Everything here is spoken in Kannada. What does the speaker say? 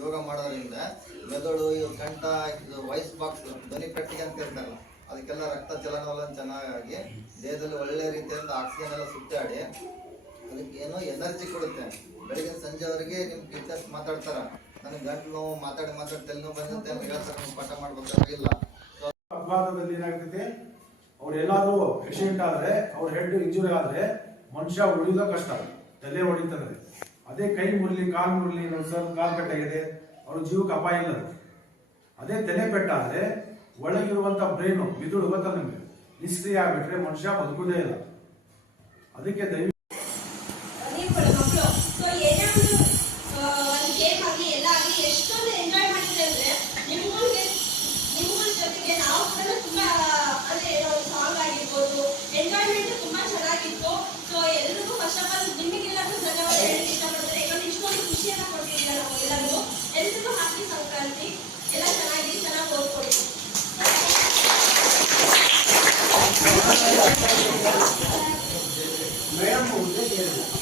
ಯೋಗ ಮಾಡೋದ್ರಿಂದ ಮೆದುಳು ಇವು ಕಂಠ, ಇದು ವಾಯ್ಸ್ ಬಾಕ್ಸ್ ಧ್ವನಿ ಪೆಟ್ಟಿಗೆ ಅಂತ ಇರ್ತಾರಲ್ಲ, ಅದಕ್ಕೆಲ್ಲ ರಕ್ತ ಚಲನವಲನ ಚೆನ್ನಾಗಿ ದೇಹದಲ್ಲಿ ಒಳ್ಳೆ ರೀತಿಯಿಂದ ಆಕ್ಸಿಜನ್ ಎಲ್ಲ ಸುತ್ತಾಡಿ ಅದಕ್ಕೆ ಏನೋ ಎನರ್ಜಿ ಕೊಡುತ್ತೆ. ಬೆಳಗಿನ ಸಂಜೆವರೆಗೆ ನಿಮ್ಮ ಟೀಚರ್ಸ್ ಮಾತಾಡ್ತಾರ. ನನಗೆ ಗಂಟಲು ನೋವು, ಮಾತಾಡಿ ಮಾತಾಡಿ ತಲೆನೋವು ಬಂದಂತೆ ಅಂತ ಹೇಳ್ತಾರೆ, ನೀವು ಪಾಠ ಮಾಡ್ಬೇಕಾಗಿಲ್ಲ ಅಪಘಾತದಲ್ಲಿ ಏನಾಗ್ತೈತೆ? ಅವ್ರು ಎಲ್ಲಾದ್ರೂ ಆಕ್ಸಿಡೆಂಟ್ ಆದ್ರೆ, ಅವ್ರ ಹೆಡ್ ಇಂಜುರಿ ಆದ್ರೆ ಮನುಷ್ಯ ಉಳಿಯೋದ ಕಷ್ಟ. ತಲೆ ಹೊಡಿತಂದ್ರೆ ಅದೇ ಕೈ ಮುರ್ಲಿ, ಕಾಲ್ ನಮ್ಮ ಸರ್ ಕಾಲ್ ಕಟ್ಟಾಗಿದೆ, ಅವ್ರ ಜೀವಕ್ಕೆ ಅಪಾಯ ಇಲ್ಲ ಅದು. ತಲೆ ಪೆಟ್ಟಾದ್ರೆ ಒಳಗಿರುವಂತ ಬ್ರೈನು ಮಿದುಳು ಗೊತ್ತಾ ನಿಮಗೆ ನಿಷ್ಕ್ರಿಯ ಆಗ್ಬಿಟ್ರೆ ಮನುಷ್ಯ ಬದುಕುದೇ ಇಲ್ಲ ಅದಕ್ಕೆ ದಯವಿಟ್ಟು Okay.